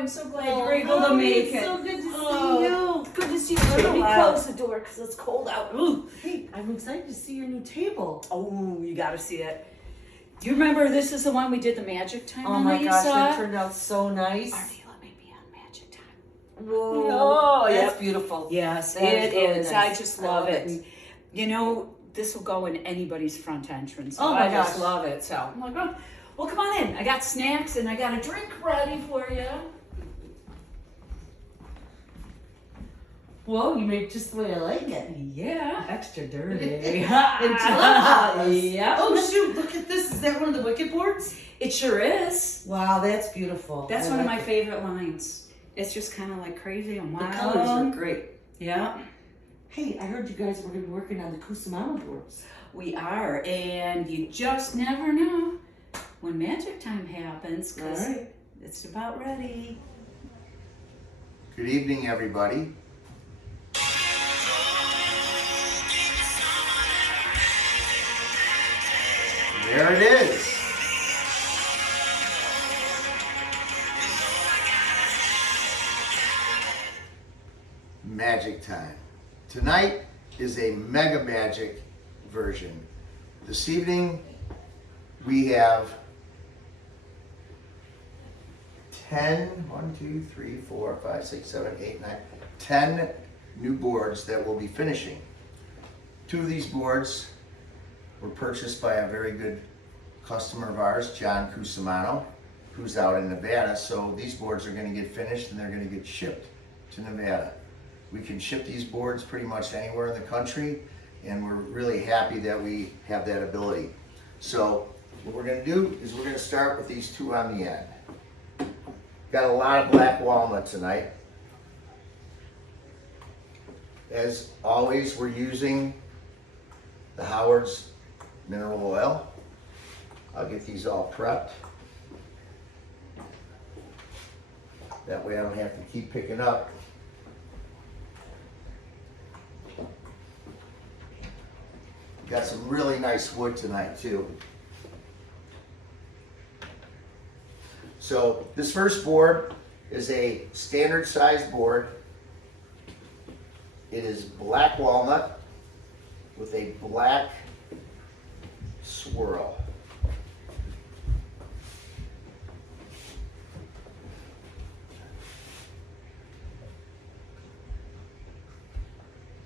I'm so glad you were able to make it. So good to see you. Good to see you. Let me close the door because it's cold out. Ooh. Hey, I'm excited to see your new table. Oh, you got to see it. Do you remember this is the one we did the magic time on? Oh my gosh, saw? that turned out so nice. Artie, let me be on magic time. Whoa, Oh, that's yep. beautiful. Yes, That it really is. nice. I just love it. And, you know, this will go in anybody's front entrance. So Oh my I just gosh. love it. So I'm like, oh, well, come on in. I got snacks and I got a drink ready for you. Whoa, you made it just the way I like it. Yeah. Extra dirty. Yep. Oh shoot, look at this. Is that one of the wicket boards? It sure is. Wow, that's beautiful. That's I one of like my it. favorite lines. It's just kind of like crazy and The wild. colors are great. Yeah. Hey, I heard you guys were going to be working on the Cusimano boards. We are, and you just never know when magic time happens because Alright. it's about ready. Good evening, everybody. There it is. Magic time. Tonight is a mega magic version. This evening we have 10 new boards that we'll be finishing. 2 of these boards were purchased by a very good customer of ours, John Cusimano, who's out in Nevada. So these boards are going to get finished and they're going to get shipped to Nevada. We can ship these boards pretty much anywhere in the country, and we're really happy that we have that ability. So what we're going to do is we're going to start with these 2 on the end. Got a lot of black walnut tonight. As always, we're using the Howard's mineral oil. I'll get these all prepped. That way I don't have to keep picking up. Got some really nice wood tonight too. So this first board is a standard size board. It is black walnut with a black swirl.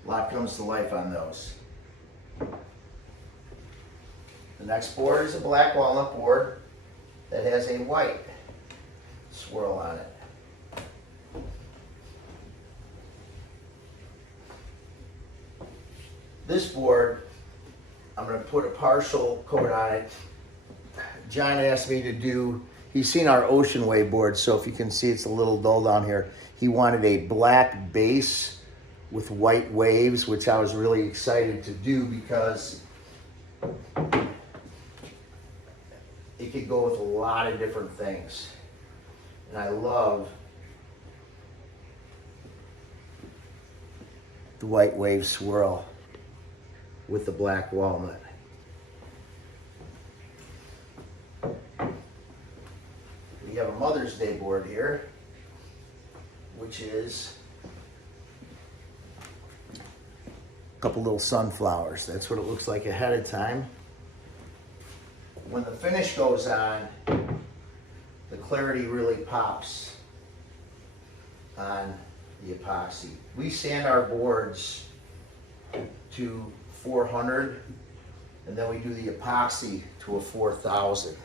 A lot comes to life on those. The next board is a black walnut board that has a white swirl on it. This board, I'm going to put a partial coat on it. John asked me to do, he's seen our Ocean Wave board, so if you can see it's a little dull down here. He wanted a black base with white waves, which I was really excited to do because it could go with a lot of different things. And I love the white wave swirl with the black walnut. We have a Mother's Day board here, which is a couple little sunflowers. That's what it looks like ahead of time. When the finish goes on, the clarity really pops on the epoxy. We sand our boards to 400, and then we do the epoxy to a 4,000.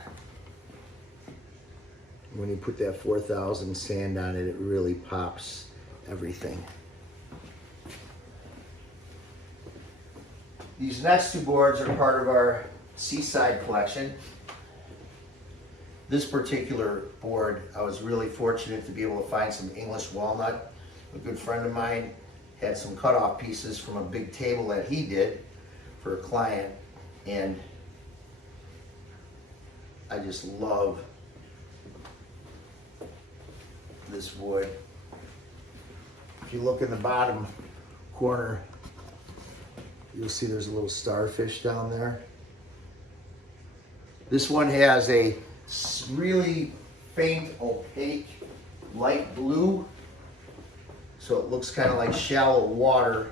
When you put that 4,000 sand on it, it really pops everything. These next 2 boards are part of our Seaside collection. This particular board, I was really fortunate to be able to find some English walnut. A good friend of mine had some cutoff pieces from a big table that he did for a client, and I just love this wood. If you look in the bottom corner, you'll see there's a little starfish down there. This one has a really faint opaque light blue, so it looks kind of like shallow water.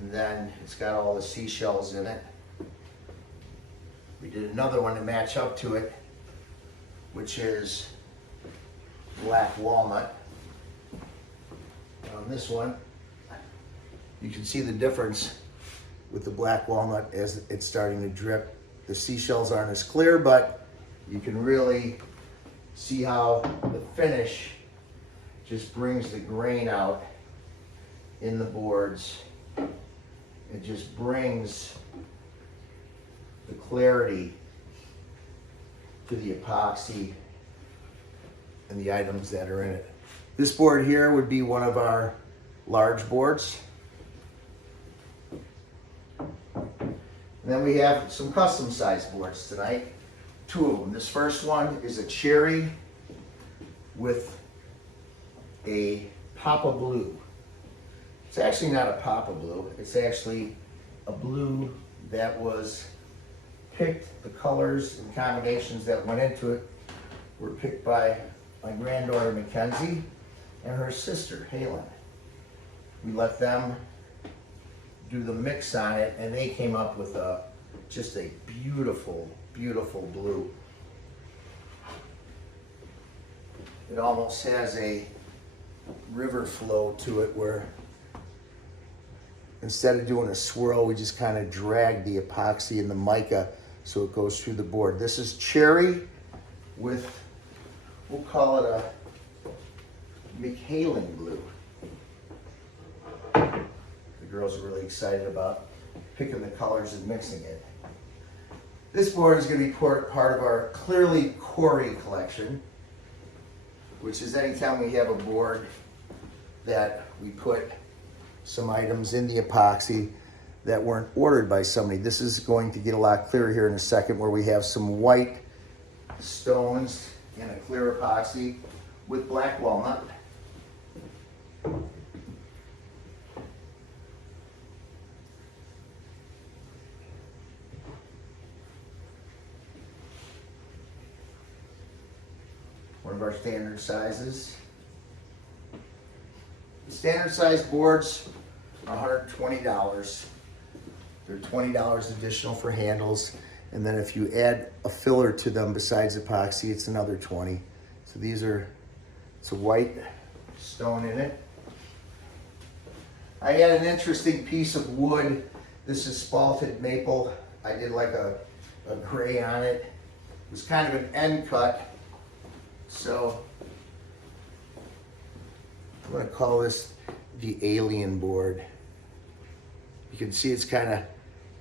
And then it's got all the seashells in it. We did another one to match up to it, which is black walnut. On this one, you can see the difference with the black walnut as it's starting to drip. The seashells aren't as clear, but you can really see how the finish just brings the grain out in the boards. It just brings the clarity to the epoxy and the items that are in it. This board here would be one of our large boards. And then we have some custom sized boards tonight. Two of them. This first one is a cherry with a Papa Blue. It's actually not a Papa Blue. It's actually a blue that was picked. The colors and combinations that went into it were picked by my granddaughter Mackenzie and her sister Halen. We let them do the mix on it, and they came up with just a beautiful, beautiful blue. It almost has a river flow to it where instead of doing a swirl, we just kind of drag the epoxy and the mica so it goes through the board. This is cherry with, we'll call it a McHalen blue. The girls are really excited about picking the colors and mixing it. This board is going to be part of our Clearly Corey collection, which is anytime we have a board that we put some items in the epoxy that weren't ordered by somebody. This is going to get a lot clearer here in a second, where we have some white stones and a clear epoxy with black walnut. One of our standard sizes. The standard size boards are $120. They're $20 additional for handles. And then if you add a filler to them besides epoxy, it's another $20. So these are, it's a white stone in it. I had an interesting piece of wood. This is spalted maple. I did like a gray on it. It was kind of an end cut. So I'm going to call this the alien board. You can see it's kind of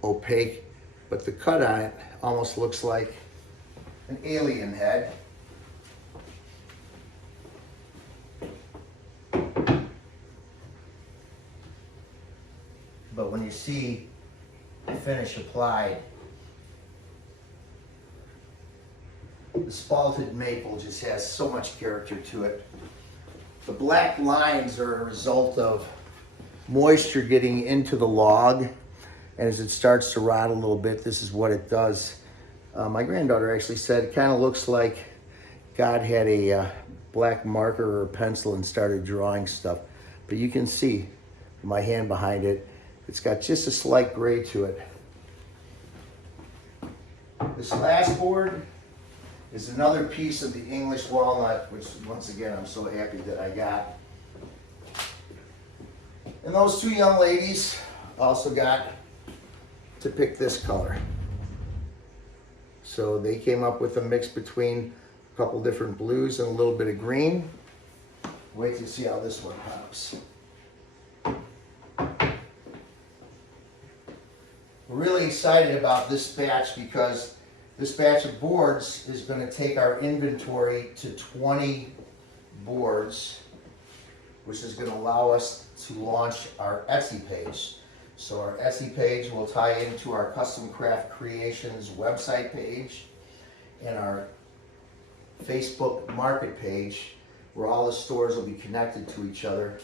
opaque, but the cut on it almost looks like an alien head. But when you see the finish applied, the spalted maple just has so much character to it. The black lines are a result of moisture getting into the log, and as it starts to rot a little bit, this is what it does. My granddaughter actually said it kind of looks like God had a black marker or a pencil and started drawing stuff. But you can see my hand behind it, it's got just a slight gray to it. This last board is another piece of the English walnut, which once again I'm so happy that I got. And those two young ladies also got to pick this color. So they came up with a mix between a couple different blues and a little bit of green. Wait to see how this one pops. We're really excited about this batch because this batch of boards is going to take our inventory to 20 boards, which is going to allow us to launch our Etsy page. So our Etsy page will tie into our Custom Craft Creations website page and our Facebook market page, where all the stores will be connected to each other.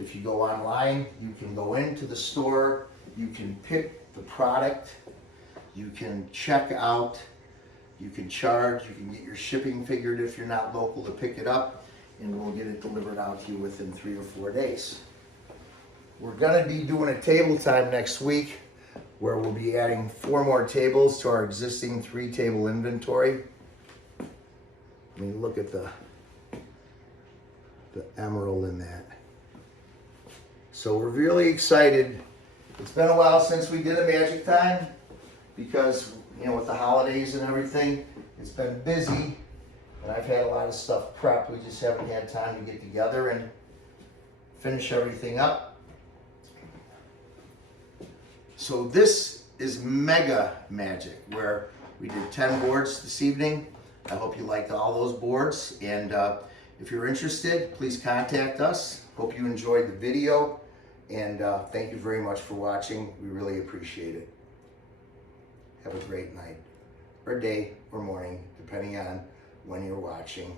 If you go online, you can go into the store, you can pick the product, you can check out, you can charge, you can get your shipping figured if you're not local to pick it up, and we'll get it delivered out to you within 3 or 4 days. We're gonna be doing a table time next week where we'll be adding 4 more tables to our existing 3-table inventory. I mean, look at the emerald in that. So we're really excited. It's been a while since we did a Magic Time because, you know, with the holidays and everything, it's been busy and I've had a lot of stuff prepped. We just haven't had time to get together and finish everything up. So this is Mega Magic, where we did 10 boards this evening. I hope you liked all those boards, and if you're interested, please contact us. Hope you enjoyed the video, and thank you very much for watching. We really appreciate it. Have a great night, or day, or morning, depending on when you're watching.